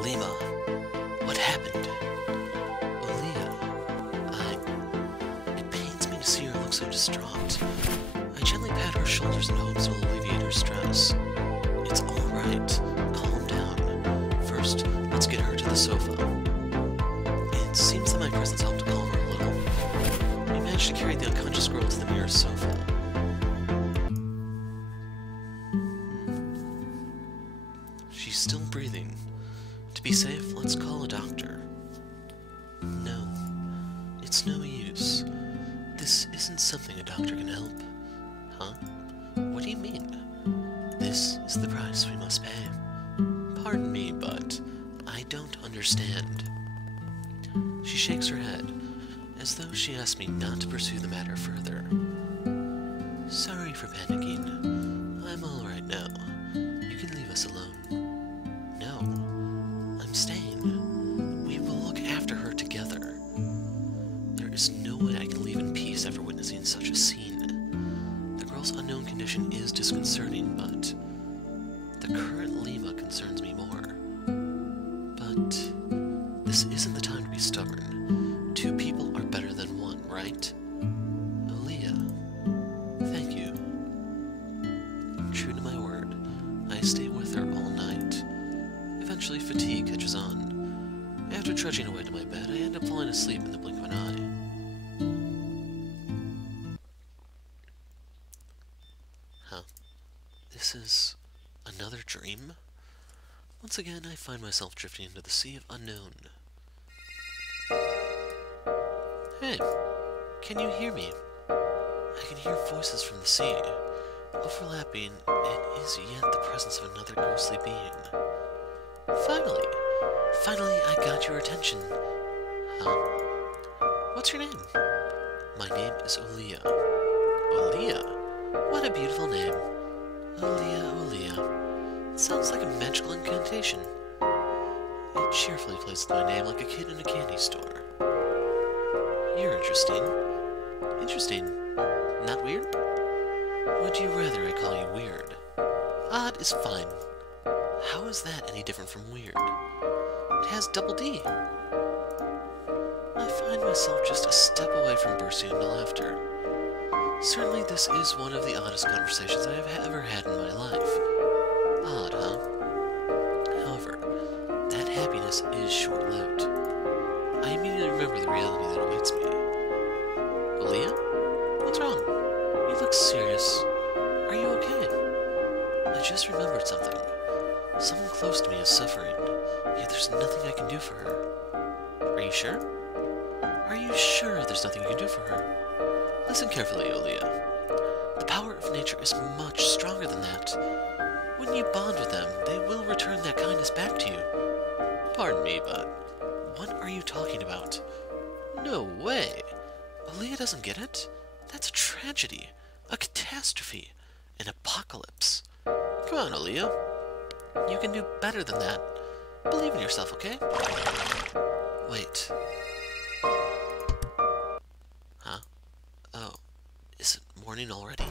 Llima, what happened? Leah, it pains me to see her look so distraught. I gently pat her shoulders in hopes it will alleviate her stress. It's all right. Calm down. First, let's get her to the sofa. It seems that my presence helped to calm her a little. We managed to carry the unconscious girl to the nearest sofa. She's still breathing. To be safe, let's call a doctor. No, it's no use. This isn't something a doctor can help. Huh? What do you mean? This is the price we must pay. Pardon me, but I don't understand. She shakes her head, as though she asked me not to pursue the matter further. Sorry for panicking. I'm all right now. You can leave us alone. No, I'm staying. We will look after her together. There is no way I can leave in peace after witnessing such a scene. The girl's unknown condition is disconcerting, but the current Llima concerns me more. But this isn't the time to be stubborn. Two people are better than one, right? Leah, thank you. True to my word, I stay with her all night. Eventually fatigue catches on. After trudging away to my bed, I end up falling asleep in the blink of an eye. Huh. This is another dream? Once again, I find myself drifting into the sea of unknown. Hey, can you hear me? I can hear voices from the sea. Overlapping, it is yet the presence of another ghostly being. Finally! Finally, I got your attention. Huh? What's your name? My name is Olea. Olea? What a beautiful name. Olea, Olea. It sounds like a magical incantation. It cheerfully plays with my name like a kid in a candy store. You're interesting. Interesting. Not weird? Would you rather I call you weird? Odd is fine. How is that any different from weird? It has double D. I find myself just a step away from bursting into laughter. Certainly this is one of the oddest conversations I have ever had in my life. Odd, huh? However, that happiness is short-lived. I immediately remember the reality that awaits me. Olea? What's wrong? You look serious. Are you okay? I just remembered something. Someone close to me is suffering, yet there's nothing I can do for her. Are you sure? Are you sure there's nothing you can do for her? Listen carefully, Olea. The power of nature is much stronger than that. When you bond with them, they will return that kindness back to you. Pardon me, but what are you talking about? No way! Olea doesn't get it? That's a tragedy, a catastrophe, an apocalypse. Come on, Olea. You can do better than that. Believe in yourself, okay? Wait. Huh? Oh, is it morning already?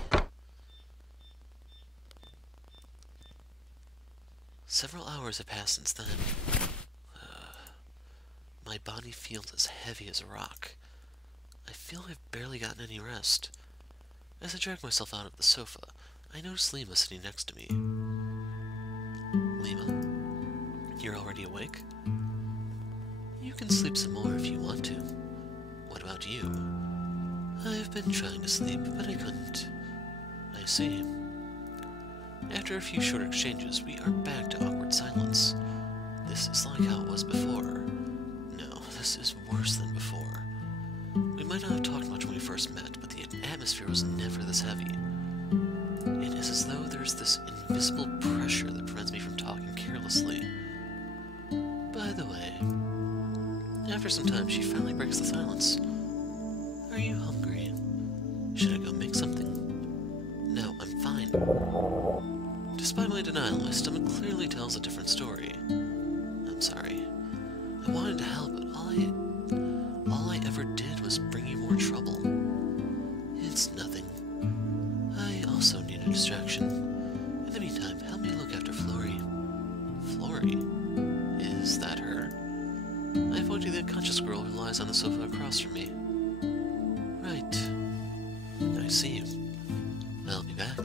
Several hours have passed since then. My body feels as heavy as a rock. I feel I've barely gotten any rest. As I drag myself out of the sofa, I notice Llima sitting next to me. Llima, you're already awake? You can sleep some more if you want to. What about you? I've been trying to sleep, but I couldn't. I see. After a few short exchanges, we are back to awkward silence. This is like how it was before. No, this is worse than before. We might not have talked much when we first met, but the atmosphere was never this heavy. It is as though there's this invisible pressure that prevents me from talking carelessly. By the way, after some time, she finally breaks the silence. Are you hungry? Should I go make something? No, I'm fine. Despite my denial, my stomach clearly tells a different story. I'm sorry. I wanted to help, but all I ever did was bring you more trouble. It's nothing. I also need a distraction. In the meantime, help me look after Flory. Flory? Is that I avoided the unconscious girl who lies on the sofa across from me. Right. I see. I'll be back.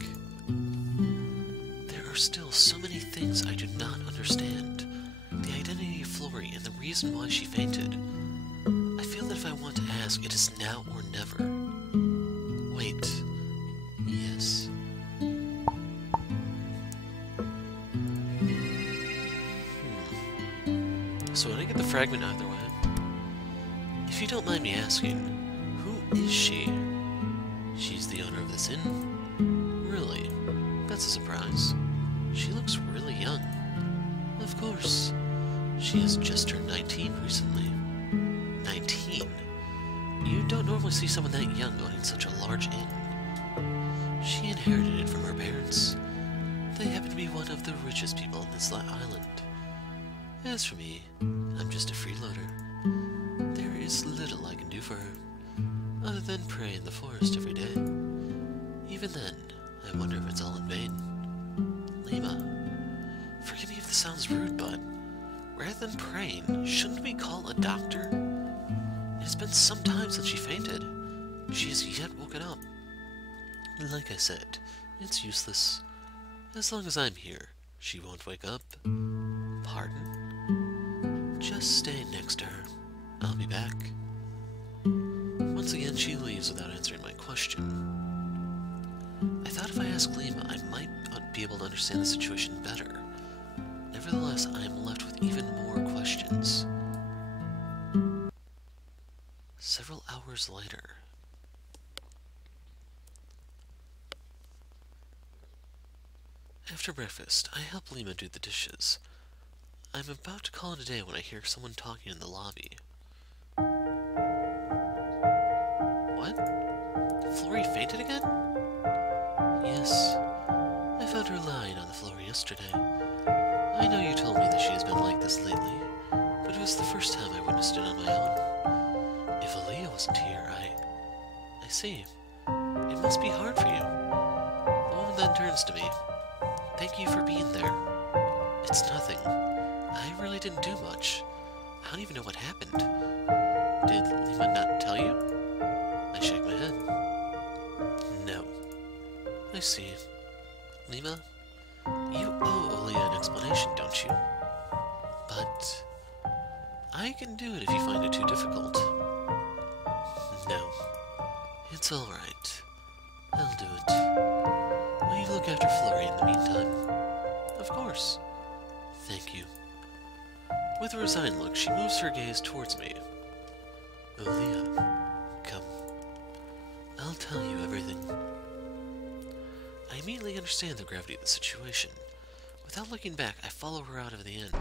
There are still so many things I do not understand. The identity of Flori and the reason why she fainted. I feel that if I want to ask, it is now or never. Wait. Yes. So when I get the fragment either way, if you don't mind me asking, who is she? She's the owner of this inn? Really? That's a surprise. She looks really young. Of course. She has just turned 19 recently. 19? You don't normally see someone that young owning such a large inn. She inherited it from her parents. They happen to be one of the richest people on this island. As for me, I'm just a freeloader. There is little I can do for her, other than pray in the forest every day. Even then, I wonder if it's all in vain. Llima, forgive me if this sounds rude, but rather than praying, shouldn't we call a doctor? It has been some time since she fainted. She has yet woken up. Like I said, it's useless. As long as I'm here, she won't wake up. Pardon? Just stay next to her. I'll be back. Once again, she leaves without answering my question. I thought if I asked Llima, I might be able to understand the situation better. Nevertheless, I am left with even more questions. Several hours later. After breakfast, I help Llima do the dishes. I'm about to call it a day when I hear someone talking in the lobby. What? Flori fainted again? Yes. I found her lying on the floor yesterday. I know you told me that she has been like this lately, but it was the first time I witnessed it on my own. If Aaliyah wasn't here, I see. It must be hard for you. The woman then turns to me. Thank you for being there. It's nothing. I really didn't do much. I don't even know what happened. Did Llima not tell you? I shake my head. No. I see. Llima, you owe Aaliyah an explanation, don't you? But I can do it if you find it too difficult. No. It's alright. I'll do it. Will you look after Flori in the meantime? Of course. Thank you. With a resigned look, she moves her gaze towards me. Aaliyah, come. I'll tell you everything. I immediately understand the gravity of the situation. Without looking back, I follow her out of the inn.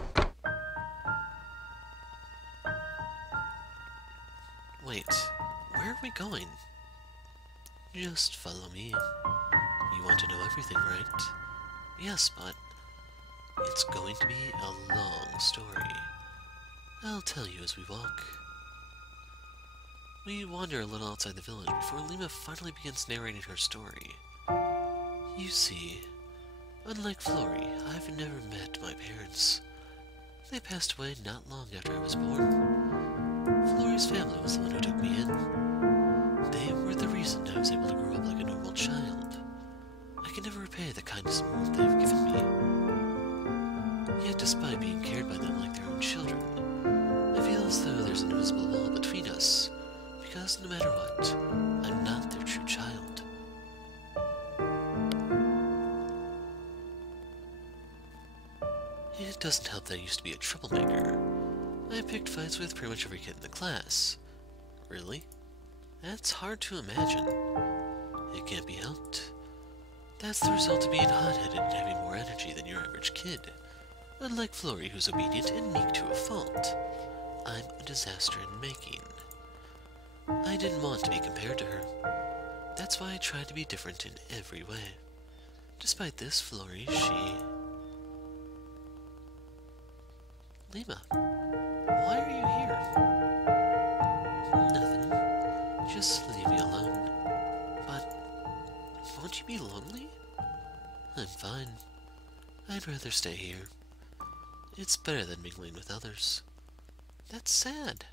Wait, where are we going? Just follow me. You want to know everything, right? Yes, but it's going to be a long story. I'll tell you as we walk. We wander a little outside the village before Llima finally begins narrating her story. You see, unlike Flori, I've never met my parents. They passed away not long after I was born. Flori's family was the one who took me in. They were the reason I was able to grow up like a normal child. I can never repay the kindness and warmth they have given me. Yet despite being cared by them like their own children, I feel as though there's an invisible wall between us, because no matter what, I'm not their true child. It doesn't help that I used to be a troublemaker. I picked fights with pretty much every kid in the class. Really? That's hard to imagine. It can't be helped. That's the result of being hot-headed and having more energy than your average kid. Unlike Flori, who's obedient and meek to a fault, I'm a disaster in making. I didn't want to be compared to her. That's why I tried to be different in every way. Despite this, Flori, Llima, why are you here? Nothing. Just leave me alone. But won't you be lonely? I'm fine. I'd rather stay here. It's better than mingling with others. That's sad.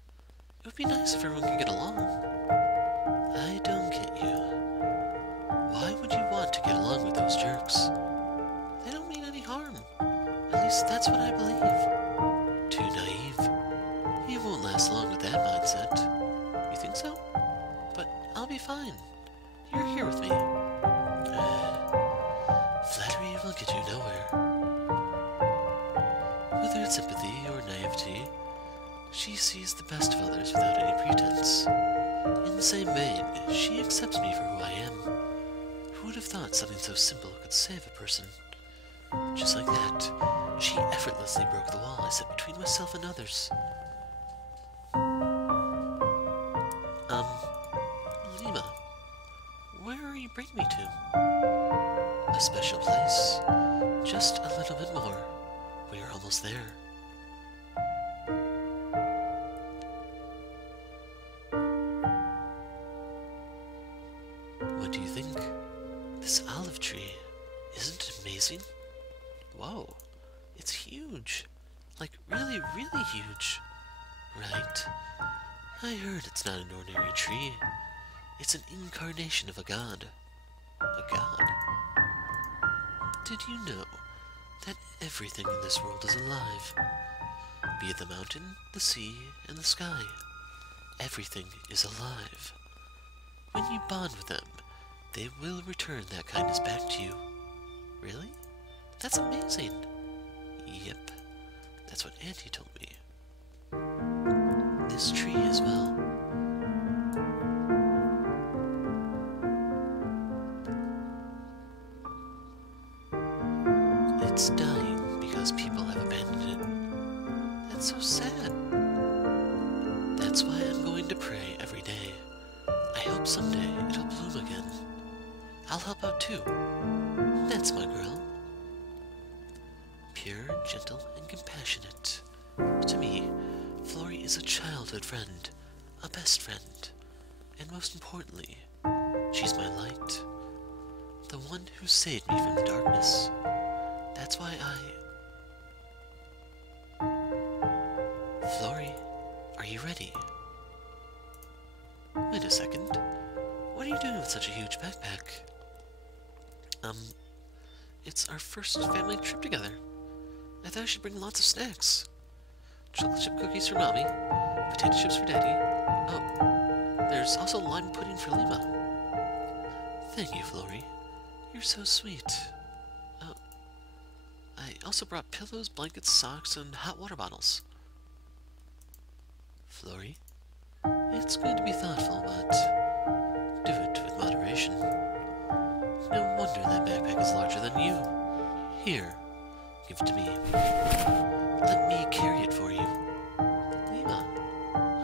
It would be nice if everyone could get along. I don't get you. Why would you want to get along with those jerks? They don't mean any harm. At least that's what I believe. Too naive. You won't last long with that mindset. You think so? But I'll be fine. You're here with me. Flattery will get you nowhere. Whether it's sympathy or naivety, she sees the best of others without any pretense. In the same vein, she accepts me for who I am. Who would have thought something so simple could save a person? Just like that, she effortlessly broke the wall I set between myself and others. Llima, where are you bringing me to? A special place. Just a little bit more. We are almost there. What do you think? This olive tree, isn't it amazing? Whoa, it's huge. Like really, really huge. Right. I heard it's not an ordinary tree. It's an incarnation of a god. A god. Did you know that everything in this world is alive? Be it the mountain, the sea, and the sky. Everything is alive. When you bond with them, they will return that kindness back to you. Really? That's amazing. Yep. That's what Auntie told me. This tree as well. It's dying because people have abandoned it. That's so sad. That's why I'm going to pray every day. I hope someday it'll bloom again. I'll help out too. That's my girl. Pure, gentle, and compassionate. To me, Flory is a childhood friend, a best friend, and most importantly, she's my light. The one who saved me from the darkness. That's why Flory, are you ready? Wait a second. What are you doing with such a huge backpack? It's our first family trip together. I thought I should bring lots of snacks. Chocolate chip cookies for Mommy, potato chips for Daddy. Oh, there's also lime pudding for Llima. Thank you, Flory. You're so sweet. Oh, I also brought pillows, blankets, socks, and hot water bottles. Flory, it's good to be thoughtful, but do it with moderation. No wonder that backpack is larger than you. Here, give it to me. Let me carry it for you. Llima,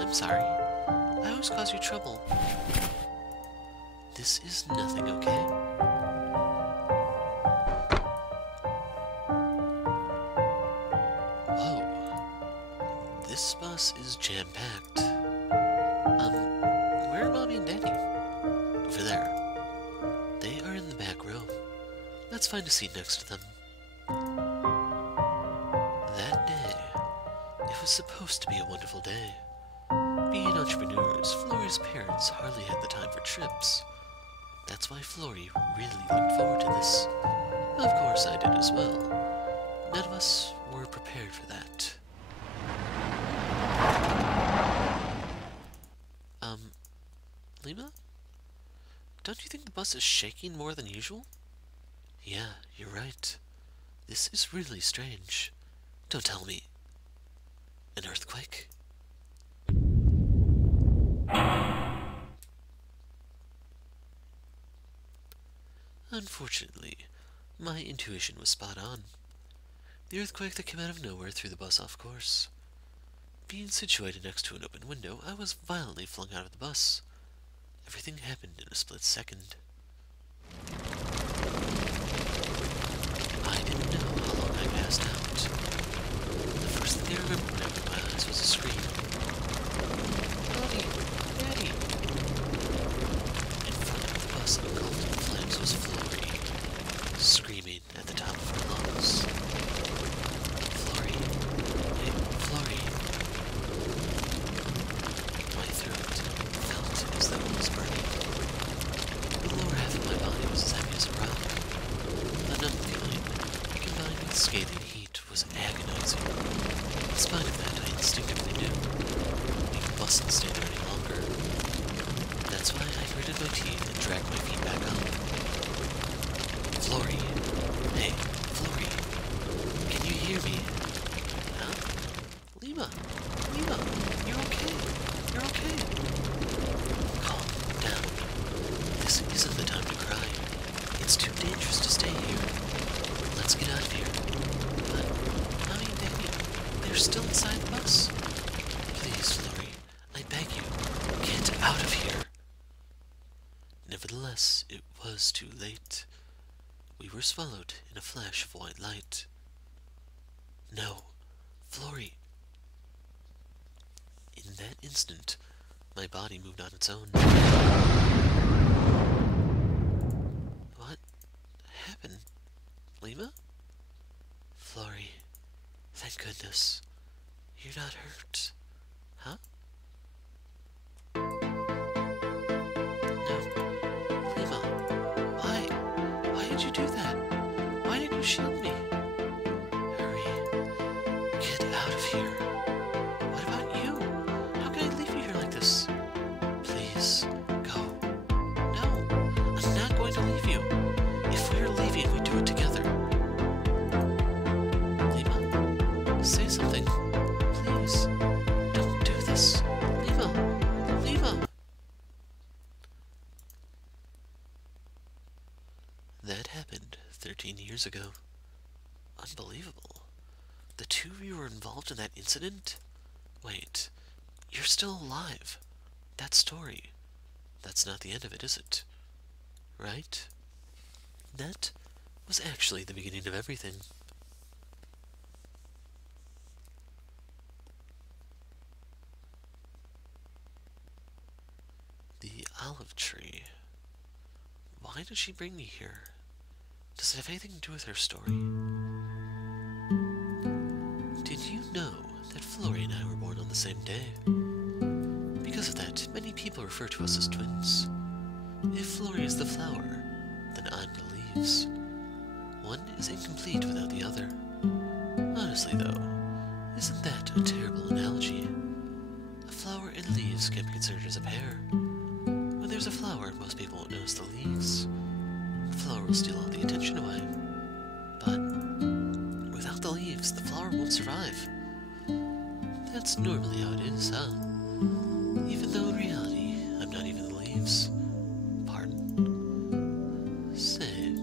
I'm sorry. I always cause you trouble. This is nothing, okay? Whoa. This bus is jam-packed. Where are Mommy and Daddy? Over there. They are in the back row. Let's find a seat next to them. That day, it was supposed to be a wonderful day. Being entrepreneurs, Flory's parents hardly had the time for trips. That's why Flory really looked forward to this. Of course I did as well. None of us were prepared for that. Llima? Don't you think the bus is shaking more than usual? Yeah, you're right. This is really strange. Don't tell me. An earthquake? Unfortunately, my intuition was spot on. The earthquake that came out of nowhere threw the bus off course. Being situated next to an open window, I was violently flung out of the bus. Everything happened in a split second. I didn't know how long I passed out. The first thing I remember when I opened my eyes was a scream. Daddy! Daddy! In front of the bus engulfed in the flames was Flory, screaming at the top of her lungs. Flory! Hey, Flory! crazy. In spite of that, I instinctively knew. We mustn't stay there any longer. That's why I gritted my teeth and dragged my feet back up. Flori! Hey, Flori! Can you hear me? Huh? Llima! Llima! You're okay! You're okay! Calm down. This isn't the time to cry. It's too dangerous to stay here. Let's get out of here. But, Mommy and Daddy, they're still inside the bus. Please, Flori, I beg you, get out of here. Nevertheless, it was too late. We were swallowed in a flash of white light. No, Flori. In that instant, my body moved on its own. What happened? Llima? Flori, thank goodness. You're not hurt. Huh? No. Llima, why? Why did you do that? Why did you shield me? Hurry. Get out of here. What about you? How can I leave you here like this? Please, go. No, I'm not going to leave you. If we're leaving, we do it together. Llima, say something. Please. Don't do this. Llima. Llima. That happened 13 years ago. Unbelievable. The two of you were involved in that incident? Wait, you're still alive. That story. That's not the end of it, is it? Right? That was actually the beginning of everything. The olive tree. Why did she bring me here? Does it have anything to do with her story? Did you know that Flori and I were born on the same day? Because of that, many people refer to us as twins. If Flori is the flower, then I'm the leaves. One is incomplete without the other. Honestly, though, isn't that a terrible analogy? A flower and leaves can be considered as a pair. When there's a flower, most people won't notice the leaves. The flower will steal all the attention away. But without the leaves, the flower won't survive. That's normally how it is, huh? Even though in reality, I'm not even the leaves. Pardon? Say,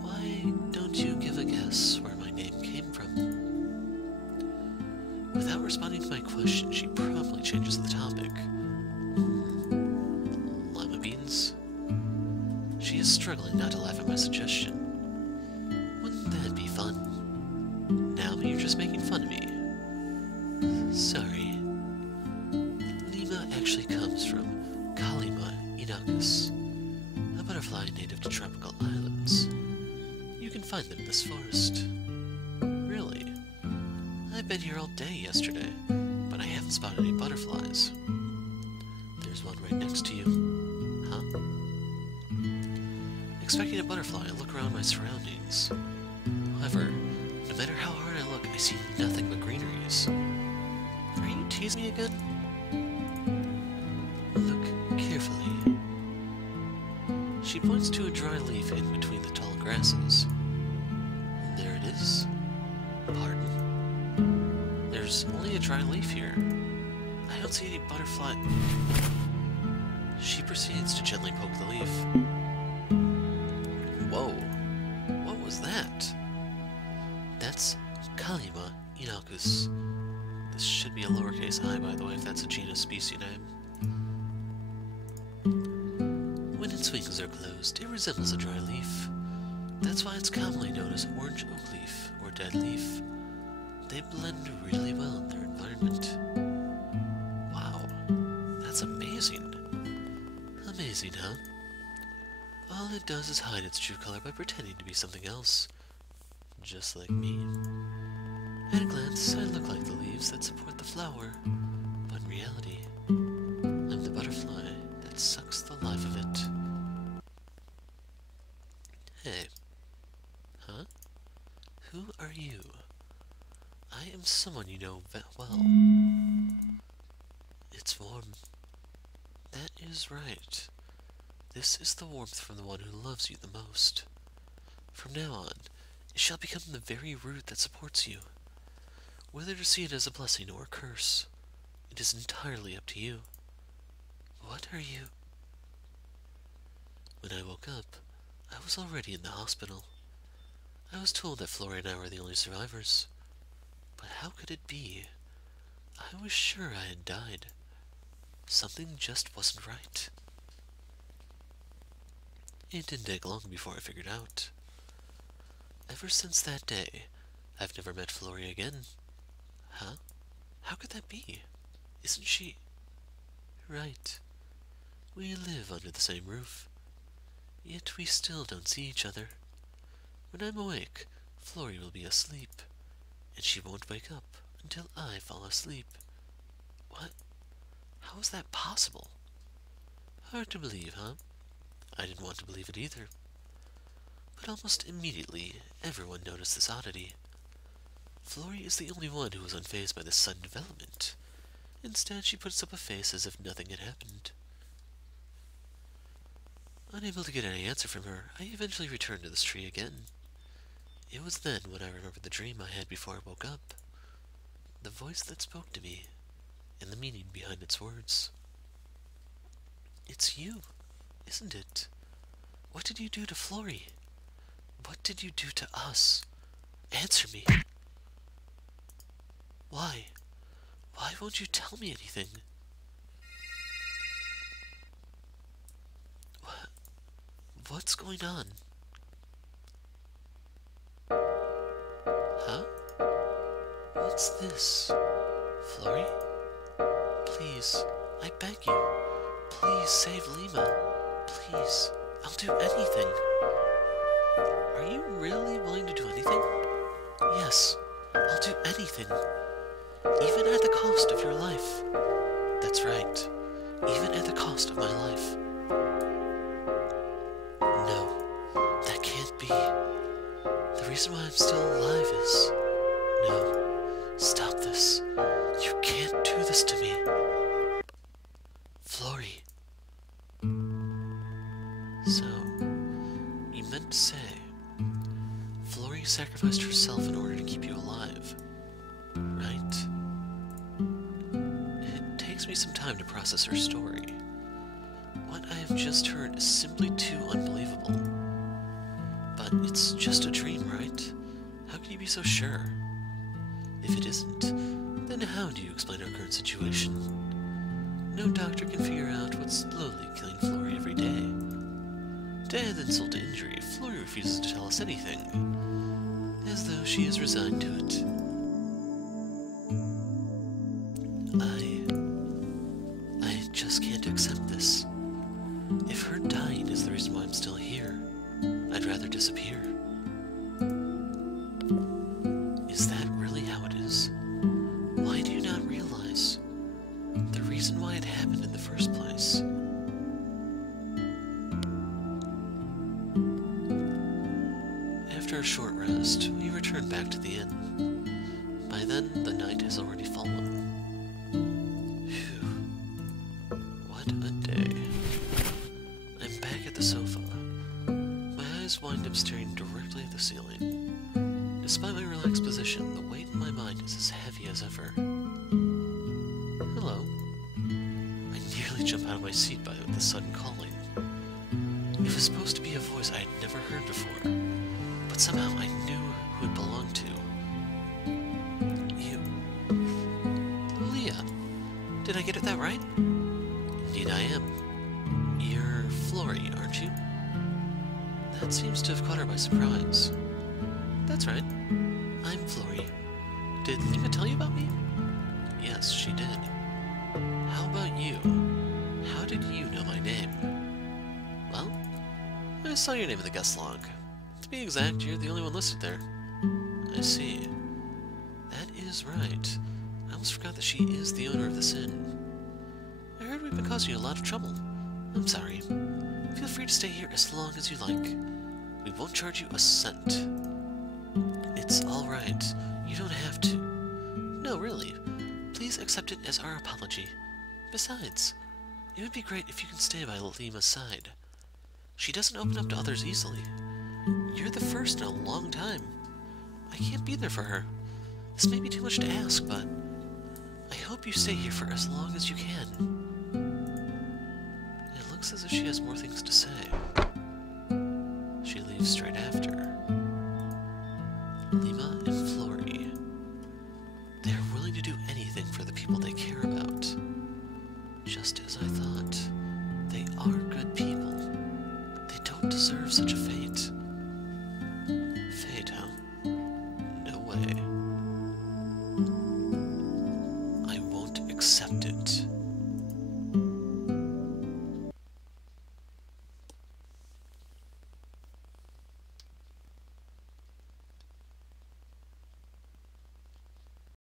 why don't you give a guess where my name came from? Without responding to my question, she promptly changes the topic. Lima beans? She is struggling not to laugh at my suggestion. Wouldn't that be fun? Now you're just making fun of me. Sorry. Llima actually comes from Llima inachus, a butterfly native to tropical islands. You can find them in this forest. Really? I've been here all day yesterday, but I haven't spotted any butterflies. There's one right next to you. Huh? Expecting a butterfly, I look around my surroundings. However, no matter how hard I look, I see nothing but greeneries. Are you teasing me again? Look carefully. She points to a dry leaf in between the tall grasses. There it is. Pardon? There's only a dry leaf here. I don't see any butterfly. She proceeds to gently poke the leaf. Whoa. What was that? That's Llima inachus. This should be a lowercase I, by the way, if that's a genus species name. When its wings are closed, it resembles a dry leaf. That's why it's commonly known as orange oak leaf or dead leaf. They blend really well in their environment. Wow, that's amazing. Amazing, huh? All it does is hide its true color by pretending to be something else. Just like me. At a glance, I look like the leaves that support the flower, but in reality, I'm the butterfly that sucks the life of it. Hey. Huh? Who are you? I am someone you know well. It's warm. That is right. This is the warmth from the one who loves you the most. From now on, it shall become the very root that supports you. Whether to see it as a blessing or a curse, it is entirely up to you. What are you? When I woke up, I was already in the hospital. I was told that Flora and I were the only survivors. But how could it be? I was sure I had died. Something just wasn't right. It didn't take long before I figured out. Ever since that day, I've never met Flora again. Huh? How could that be? Isn't she... Right. We live under the same roof. Yet we still don't see each other. When I'm awake, Flora will be asleep, and she won't wake up until I fall asleep. What? How is that possible? Hard to believe, huh? I didn't want to believe it either. But almost immediately, everyone noticed this oddity. Flora is the only one who was unfazed by this sudden development. Instead, she puts up a face as if nothing had happened. Unable to get any answer from her, I eventually returned to this tree again. It was then when I remembered the dream I had before I woke up. The voice that spoke to me, and the meaning behind its words. It's you, isn't it? What did you do to Florrie? What did you do to us? Answer me. Why? Why won't you tell me anything? What's going on? Huh? What's this? Florrie? Please, I beg you. Please save Llima. Please, I'll do anything. Are you really willing to do anything? Yes, I'll do anything. Even at the cost of your life. That's right. Even at the cost of my life. No, that can't be. The reason why I'm still alive is... No, stop this. You can't do this to me. Florrie. So, you meant to say, Florrie sacrificed herself in order to keep you alive, right? It takes me some time to process her story. What I have just heard is simply too unbelievable. But it's just a dream, right? How can you be so sure? If it isn't, then how do you explain our current situation? No doctor can figure out what's slowly killing Florrie every day. To add insult to injury, Florrie refuses to tell us anything, as though she is resigned to it. I just can't accept this. If her dying is the reason why I'm still here, I'd rather disappear. Is that really how it is? Why do you not realize the reason why it happened in the first place? After a short rest, we returned back to the inn. By then, the night has already fallen. Phew. What a day. I'm back at the sofa. My eyes wind up staring directly at the ceiling. Despite my relaxed position, the weight in my mind is as heavy as ever. Hello. I nearly jump out of my seat by the sudden calling. It was supposed to be a voice I had never heard before, but somehow I knew who it belonged to. You... Leah. Did I get it that right? Indeed I am. You're Florrie, aren't you? That seems to have caught her by surprise. That's right. I'm Florrie. Did Llima tell you about me? Yes, she did. How about you? How did you know my name? Well, I saw your name in the guest log. To be exact, you're the only one listed there. I see. That is right. I almost forgot that she is the owner of this inn. I heard we've been causing you a lot of trouble. I'm sorry. Feel free to stay here as long as you like. We won't charge you a cent. It's all right. You don't have to. Please accept it as our apology. Besides, it would be great if you can stay by Llima's side. She doesn't open up to others easily. You're the first in a long time. I can't be there for her. This may be too much to ask, but I hope you stay here for as long as you can. It looks as if she has more things to say. She leaves straight after. Llima and Flory. They are willing to do anything for the people they care about. Just as I thought. They are good people. They don't deserve such a fate. Fate, huh? No way. I won't accept it.